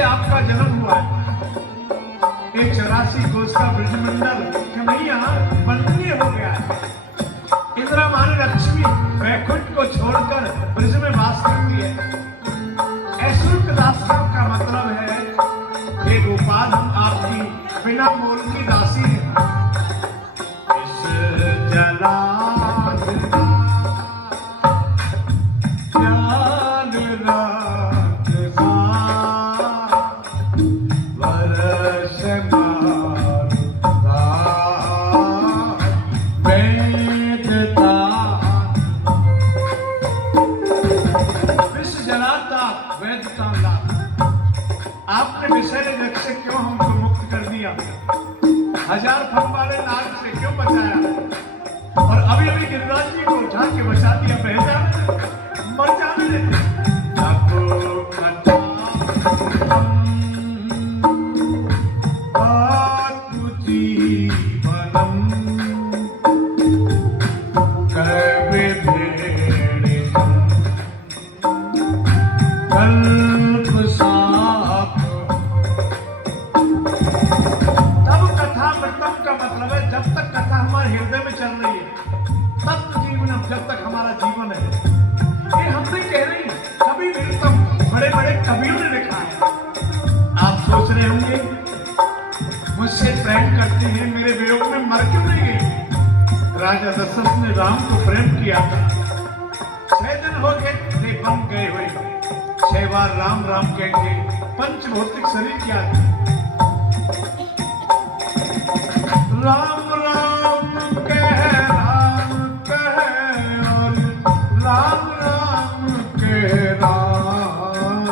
से आपका जन्म हुआ है। एक 84 कोस का ब्रजमंडल कन्हैया वंदनीय हो गया है। इंदिरा माँ लक्ष्मी वैकुंठ को छोड़कर ब्रज में वास करती है। ऐश्वर्य दासता का मतलब है हे गोपाल, हम आपकी बिना मोल की दासी हैं। इस जलाल का ज्ञान राखता वर्ष मारुता वेदता। विश्व जलाता वेदता लाता। आपने विषय जग से क्यों हमको मुक्त कर दिया? 1000 फन वाले नाग से क्यों बचाया? और अभी अभी गिरिराज जी को उठा के बचा दिया। पहचान मर जाने देते। जब तक हमारा जीवन है, ये हम नहीं कह रही, कभी भी सब बड़े बड़े कवियों ने लिखा है। आप सोच रहे होंगे मुझसे प्रेम करते हैं, मेरे वियोग में मर क्यों नहीं गई? राजा दशरथ ने राम को प्रेम किया था। 6 दिन हो गए थे बन गए हुए। 6 बार राम राम कह के पंचभौतिक शरीर किया था। राम राम कह राम राम के राम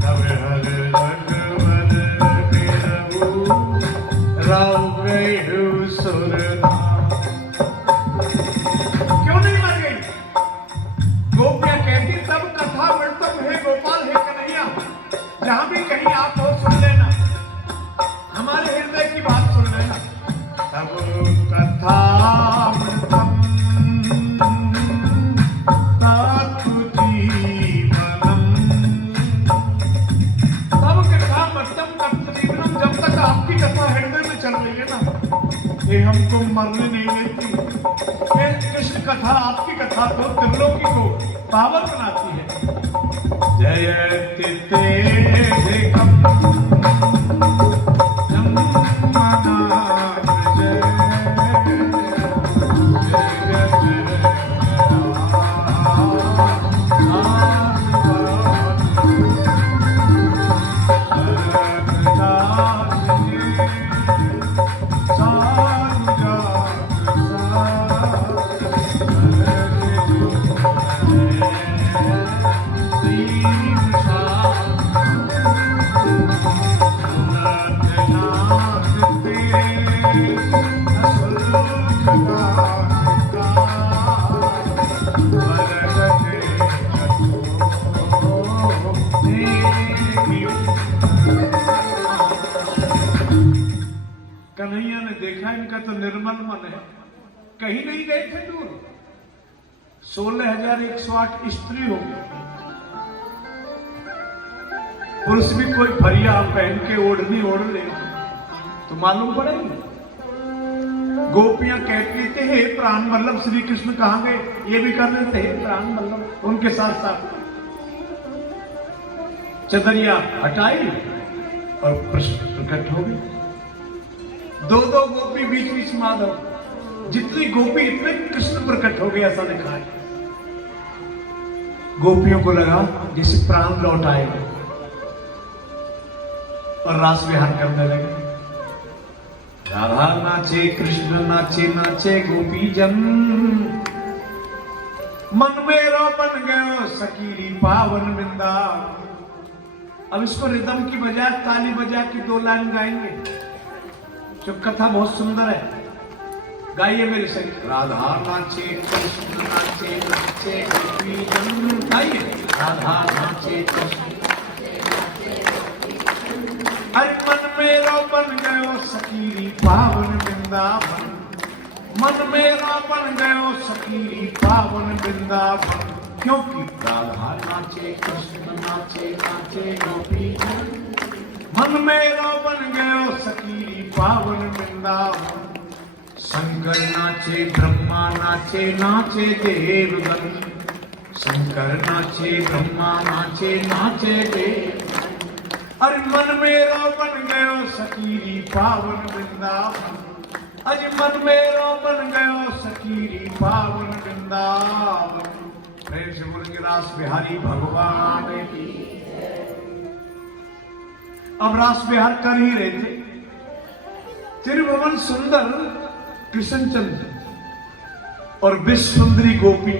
तब हर लगवल बिरहु राम गए सुरनाम। क्यों नहीं मर गई? गोपियां कहती तब कथा मंडप है गोपाल है कन्हैया। जहां भी कहीं आप हो सुन लेना, हमारे हृदय की बात सुन लेना। तब कथा ये हमको मरने नहीं देती। ये कृष्ण कथा, आपकी कथा तो त्रिलोकी को पावन बनाती है। जयति तेरे कन्हैया ने देखा इनका तो निर्मल मन है, कहीं नहीं गए थे दूर। 16,108 स्त्री हो गई। पुरुष भी कोई फरिया पहन के ओढ़नी ओढ़ ले तो मालूम पड़ेगी। गोपियां कहती थे हे प्राण वल्लभ श्री कृष्ण कहां गए? ये भी कर रहे थे हे प्राण वल्लभ। उनके साथ साथ चदरिया हटाई और प्रश्न प्रकट हो गई। 2-2 गोपी बीच बीच माधव, जितनी गोपी इतने कृष्ण प्रकट हो गए ऐसा लिखा है। गोपियों को लगा जैसे प्राण लौट आए और रास विहार करने लगे। राधा नाचे कृष्ण नाचे नाचे गोपी जन, मन मेरो बन गयो सकीरी पावन बिंदा। अब इसको रिदम की बजाय ताली बजा के 2 लाइन गाएंगे। जो कथा बहुत सुंदर है, गाइए मेरे संग। राधा नाचे कृष्ण नाचे नाचे गोपी जन, गाइए। राधा नाचे कृष्ण अरे मन मेरो बन गयो सकीरी पावन वृंदावन, मन मेरा बन गयो सकीरी पावन वृंदावन। क्योंकि राधा नाचे कृष्ण नाचे नाचे गोपी मन मेरो बन गयो सखी पावन वृंदावन। शंकर नाचे ब्रह्मा नाचे नाचे देवगण, शंकर नाचे ब्रह्मा नाचे नाचे देव। अरे मन मेरो बन गयो सखीरी पावन वृंदावन, अज मन मेरो बन गयो सखीरी पावन वृंदावन। प्रेम से बोलेंगे रास बिहारी भगवान की। अब रास बिहार कर ही रहे थे। त्रिभुवन सुंदर कृष्णचंद्र और विश्व सुंदरी गोपी,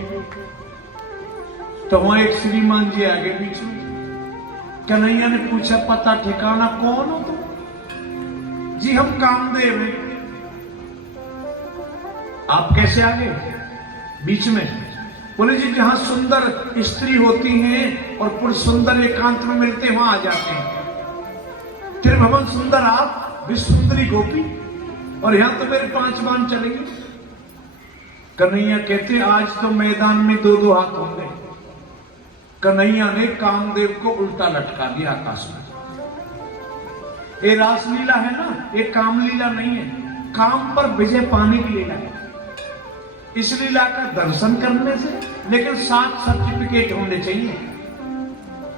तो वहां एक श्रीमान जी आगे बीच में। कन्हैया ने पूछा पता ठिकाना कौन हो तुम? जी हम कामदेव हैं। आप कैसे आ गए बीच में? बोले जी जहां सुंदर स्त्री होती हैं और पुरुष सुंदर एकांत में मिलते हैं वहां आ जाते हैं। त्रिभुवन सुंदर आप, विश्व सुंदरी गोपी, और यहां तो मेरे 5 बाण चलेंगे। कन्हैया कहते आज तो मैदान में 2-2 हाथ होंगे। कन्हैया ने कामदेव को उल्टा लटका दिया आकाश में। ये रासलीला है ना, ये कामलीला नहीं है, काम पर विजय पाने की लीला है। इस लीला का दर्शन करने से, लेकिन 7 सर्टिफिकेट होने चाहिए,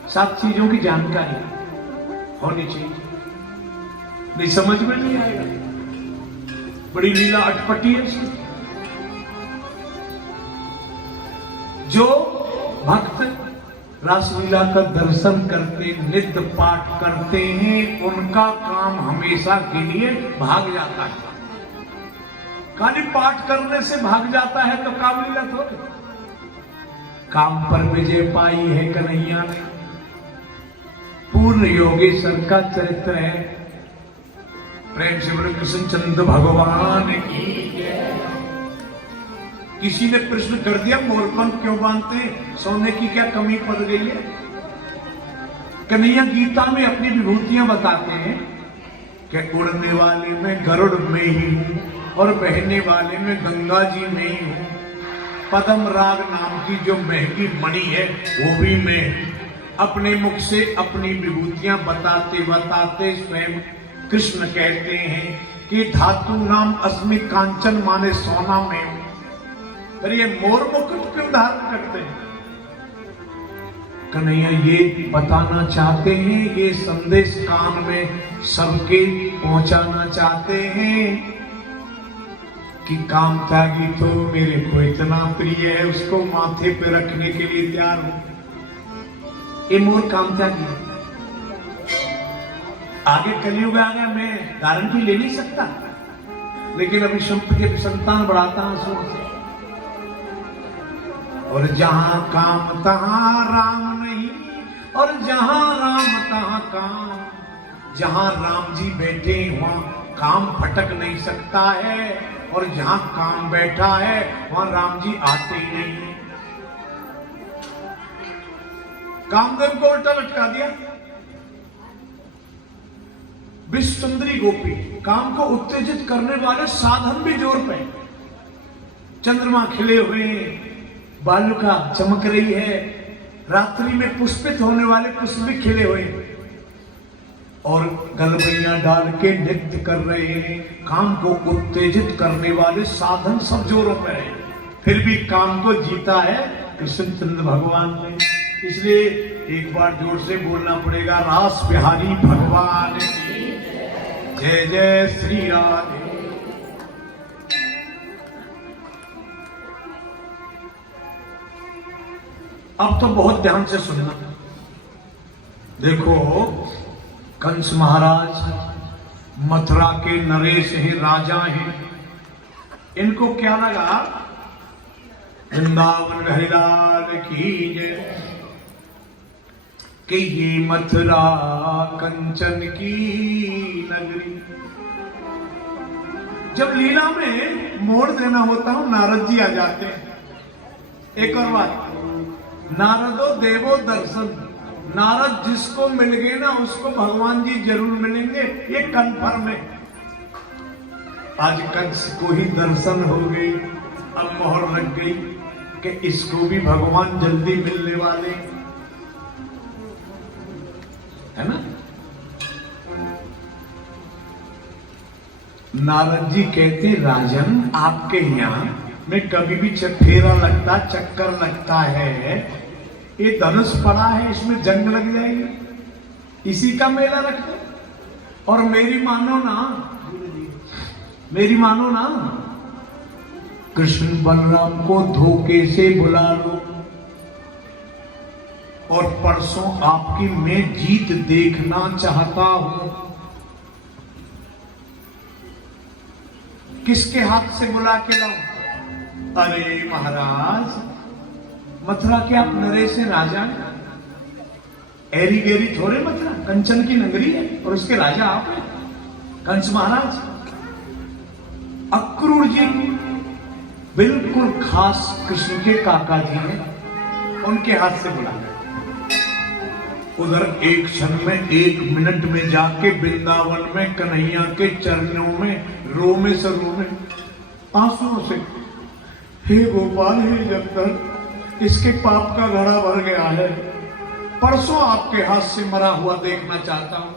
7 चीजों की जानकारी होनी चाहिए। नहीं समझ में नहीं आएगा, बड़ी लीला अटपटी है। जो भक्त रासलीला का दर्शन करते, नित्य पाठ करते हैं, उनका काम हमेशा के लिए भाग जाता है। खाली पाठ करने से भाग जाता है तो कामलीला थोड़ी। काम पर विजय पाई है कन्हैया ने। पूर्ण योगेश्वर का चरित्र है। प्रेम से बोले कृष्णचंद्र भगवान की। किसी ने प्रश्न कर दिया मोरपंख क्यों बांधते हैं, सोने की क्या कमी पड़ गई है? कन्हैया गीता में अपनी विभूतियां बताते हैं कि उड़ने वाले में गरुड़ में ही हूं और बहने वाले में गंगा जी में ही हूं। पद्म राग नाम की जो महंगी मणि है वो भी मैं। अपने मुख से अपनी विभूतियां बताते बताते स्वयं कृष्ण कहते हैं कि धातु नाम अस्मि कांचन माने सोना में हूं। पर ये मोर मुकुट क्यों धारण करते हैं? कन्हैया ये बताना चाहते हैं, ये संदेश कान में सबके पहुंचाना चाहते हैं कि काम त्यागी तो मेरे को इतना प्रिय है, उसको माथे पे रखने के लिए तैयार हूं। ये मोर काम त्यागी। आगे कलयुग आ गया, मैं गारंटी ले नहीं सकता, लेकिन अभी संतान बढ़ाता हूं सुन से। और जहां काम तहां राम नहीं, और जहां राम तहां काम। जहां राम जी बैठे वहां काम फटक नहीं सकता है, और जहां काम बैठा है वहां राम जी आते ही नहीं है। कामदेव को उल्टा लटका दिया। विश्व सुंदरी गोपी, काम को उत्तेजित करने वाले साधन भी जोर पे। चंद्रमा खिले हुए, बालुका चमक रही है, रात्रि में पुष्पित होने वाले पुष्प भी खिले हुए, और गलबैया डाल के नृत्य कर रहे हैं। काम को उत्तेजित करने वाले साधन सब जोरों पे है, फिर भी काम को जीता है कृष्णचंद्र भगवान ने। इसलिए एक बार जोर से बोलना पड़ेगा, रास बिहारी भगवान की जय जय श्री राधे। अब तो बहुत ध्यान से सुनना। देखो कंस महाराज मथुरा के नरेश हैं, राजा हैं। इनको क्या लगा, वृंदावन हरिलाल की जय, कि ये मथुरा कंचन की नगरी। जब लीला में मोड़ देना होता हूं, नारद जी आ जाते हैं। एक और बात, नारदो देवो दर्शन। नारद जिसको मिल गए ना उसको भगवान जी जरूर मिलेंगे, ये कन्फर्म है। आज कंस को ही दर्शन हो गई, अब मोहर लग गई। कि इसको भी भगवान जल्दी मिलने वाले, है ना। नारद जी कहते राजन आपके यहां में कभी भी फेरा लगता, चक्कर लगता है, ये धनुष पड़ा है, इसमें जंग लग जाएगी, इसी का मेला रखते। और मेरी मानो ना कृष्ण बलराम को धोखे से बुला लो और परसों आपकी मैं जीत देखना चाहता हूं। किसके हाथ से बुला के लाऊं? अरे महाराज, मथुरा के आप नरेश हैं, राजा हैं, एरी गेरी थोड़े मथुरा, कंचन की नगरी है और उसके राजा आप हैं, कंस महाराज। अक्रूर जी बिल्कुल खास कृष्ण के काका जी हैं, उनके हाथ से बुलाया। उधर एक क्षण में, एक मिनट में जाके वृंदावन में कन्हैया के चरणों में रोमे से रोमे आंसुओं से, हे गोपाल, हे जगदल, इसके पाप का घड़ा भर गया है, परसों आपके हाथ से मरा हुआ देखना चाहता हूं।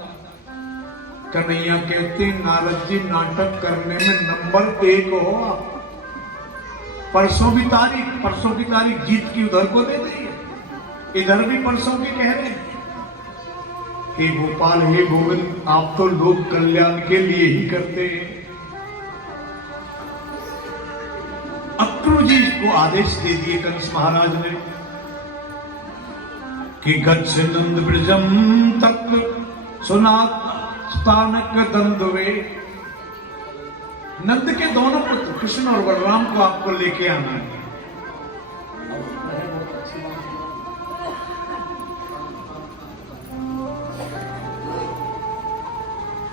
कन्हैया कहते नारद जी नाटक करने में नंबर 1 हो आप। परसों की तारीख जीत की उधर को दे दी, इधर भी परसों की कह रहे हैं। हे गोपाल, हे गोविंद, आप तो लोक कल्याण के लिए ही करते हैं। अक्रूर जी को आदेश दे दिए कंस महाराज ने कि गच्छ नंद ब्रजम तक सुनात स्थानक दंदवे। नंद के दोनों पुत्र कृष्ण और बलराम को आपको लेके आना है।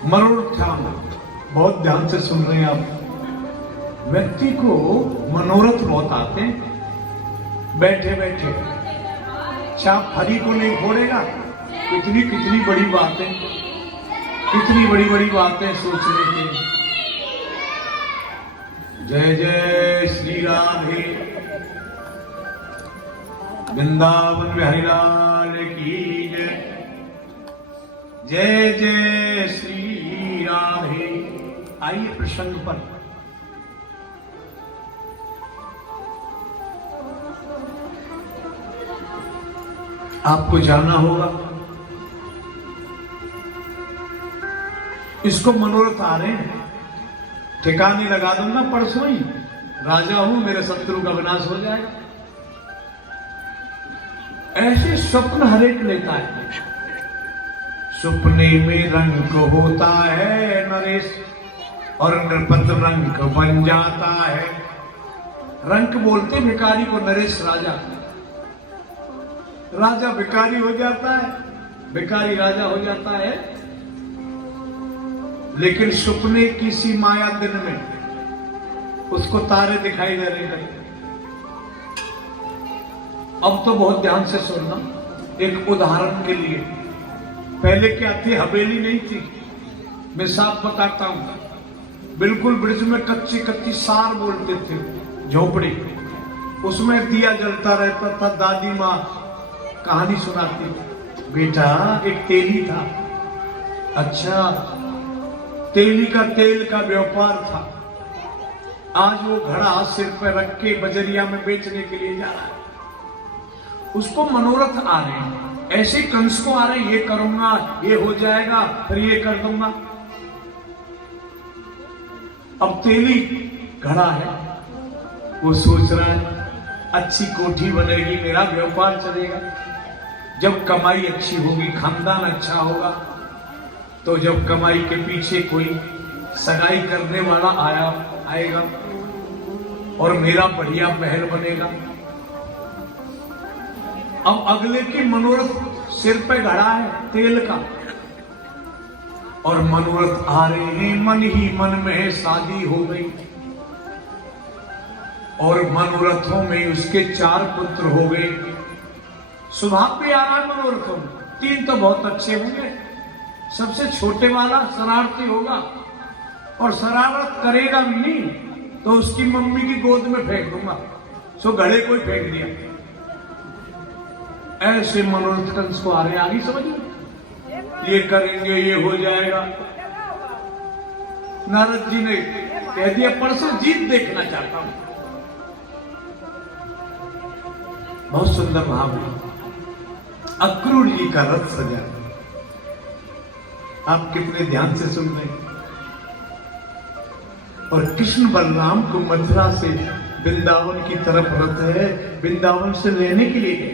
मनोरथ, बहुत ध्यान से सुन रहे हैं आप। व्यक्ति को मनोरथ बहुत आते हैं, बैठे बैठे चाप हरी को नहीं फोड़ेगा। कितनी बड़ी बातें, कितनी बड़ी बातें सोचने की। जय जय श्री राधे, वृंदावन बिहारी लाल की जय। जय जय श्री राधे। आइए प्रसंग पर। आपको जाना होगा, इसको मनोरथ आ रहे हैं, ठिकाने लगा दूंगा परसों ही, राजा हूं, मेरे शत्रु का विनाश हो जाए, ऐसे स्वप्न हरेक लेता है। सपने में रंग होता है नरेश, और नृपत रंग बन जाता है। रंग बोलते भिखारी को नरेश राजा, राजा भिखारी हो जाता है, भिखारी राजा हो जाता है। लेकिन सपने की सी माया दिन में उसको तारे दिखाई दे रहे हैं। अब तो बहुत ध्यान से सुनना, एक उदाहरण के लिए। पहले क्या थी, हवेली नहीं थी, मैं साफ बताता हूं। बिल्कुल ब्रिज में कच्ची सार बोलते थे, झोपड़ी, उसमें दिया जलता रहता था। दादी माँ कहानी सुनाती, बेटा एक तेली था, अच्छा तेली का तेल का व्यापार था। आज वो घड़ा सिर पर रख के बजरिया में बेचने के लिए जा रहा है। उसको मनोरथ आ रहे हैं, ऐसे कंस को आ रहे हैं, ये करूंगा, ये हो जाएगा, फिर ये कर दूंगा। अब तेली घड़ा है, वो सोच रहा है अच्छी कोठी बनेगी, मेरा व्यापार चलेगा, जब कमाई अच्छी होगी, खानदान अच्छा होगा, तो जब कमाई के पीछे कोई सगाई करने वाला आएगा और मेरा बढ़िया महल बनेगा। अब अगले की मनोरथ सिर पे घड़ा है तेल का, और मनोरथ आ रहे हैं, मन ही मन में शादी हो गई, और मनोरथों में उसके 4 पुत्र हो गए। स्वभाव भी आ रहा है मनोरथों में, 3 तो बहुत अच्छे होंगे, सबसे छोटे वाला शरारती होगा, और शरारत करेगा भी नहीं तो उसकी मम्मी की गोद में फेंक दूंगा, सो घड़े को फेंक दिया। ऐसे मनोरथ कंस को आ रहे, आगे समझिए, ये करेंगे ये हो जाएगा। नारद जी ने कह दिया परसों जीत देखना चाहता हूं। बहुत सुंदर भाव है। अक्रूर जी का रथ सजा, आप कितने ध्यान से सुन रहे हैं। और कृष्ण बलराम को मथुरा से वृंदावन की तरफ रथ है, वृंदावन से लेने के लिए गए।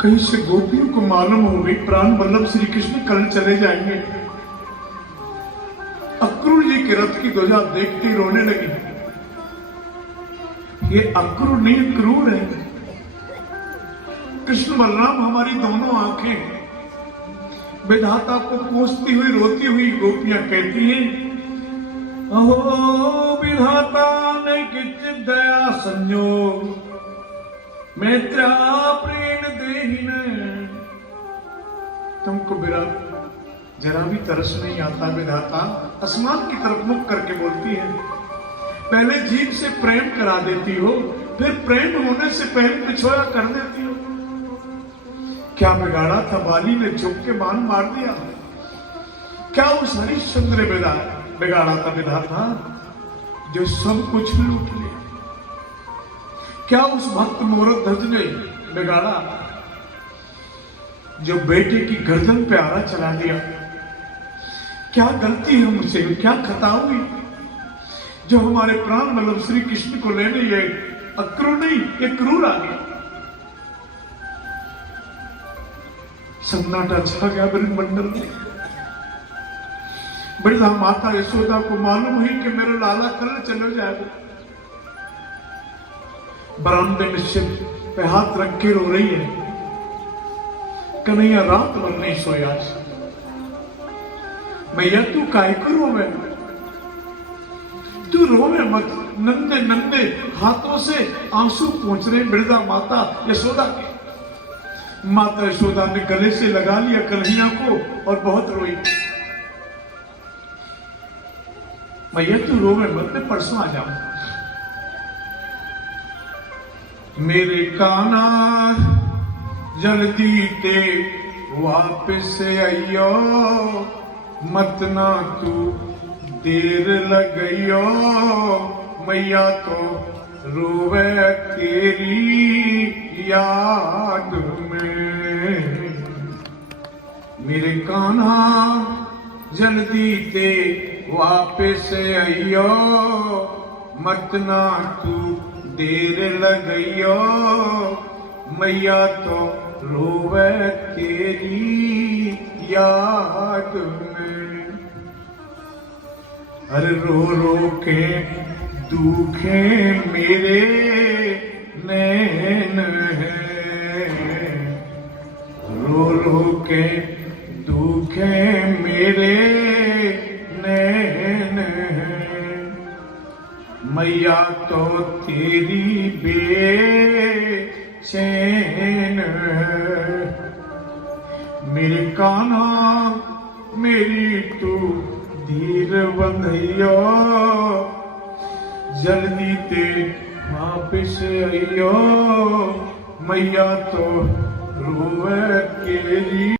कहीं से गोपियों को मालूम हो गई प्राण वल्लभ श्री कृष्ण कल चले जाएंगे। अक्रूर जी के रथ की ध्वजा देखते ही रोने लगी। ये अक्रूर नहीं क्रूर है। कृष्ण बलराम हमारी दोनों आंखें। विधाता को कोसती हुई रोती हुई गोपियां कहती हैं, अहो विधाता ने किच दया संयोग, मैत्रा प्रेम देहिन। तुमको जरा भी तरस नहीं आता विधाता? आसमान की तरफ मुख करके बोलती है। पहले जीव से प्रेम करा देती हो, फिर प्रेम होने से पहले पिछोड़ा कर देती हो। क्या बिगाड़ा था? बाली ने झुक के बाण मार दिया। क्या उस हरिश्चंद्र ने बिगाड़ा था विधाता, जो सब कुछ लूट लिया? क्या उस भक्त मोरध्वज ने बिगाड़ा, जो बेटे की गर्दन पे आरा चला दिया? क्या गलती है मुझसे, क्या खता हुई, जो हमारे प्राण वल्लभ श्री कृष्ण को लेने ये अक्रूर नहीं, ये क्रूर आ गया। सन्नाटा छा गया ब्रह्मंडल में। वृद्धा माता यशोदा को मालूम हुई कि मेरा लाला कल चले जाएगा। बरामदे में सिर पे हाथ रख के रो रही है। कन्हैया रात भर नहीं सोया। मैया तू काय को रोवे? तू रोवे मत। नंदे नंदे हाथों से आंसू पहुंच रहे वृद्धा माता यशोदा के। माता यशोदा ने गले से लगा लिया कन्हैया को और बहुत रोई। मैया तू रोवे मत, मैं परसों आ जाऊं। मेरे काना जल्दी ते वापस आइयो, मत ना तू देर लगइयो। मैया तो रोवे तेरी याद में। मेरे कान्हा जल्दी ते वापस आइयो, मत ना तू देर लगइयो। मैया तो रोवे तेरी याद में। अरे रो रो के दुखे मेरे नैन है, रो रो के दुखे मेरे नैन है। मैया तो तेरी बेचैन है। मेरे कान्हा मेरी तू धीर बंधइयो, जल्दी ते वापिस आइयो। मैया तो रोवे केरी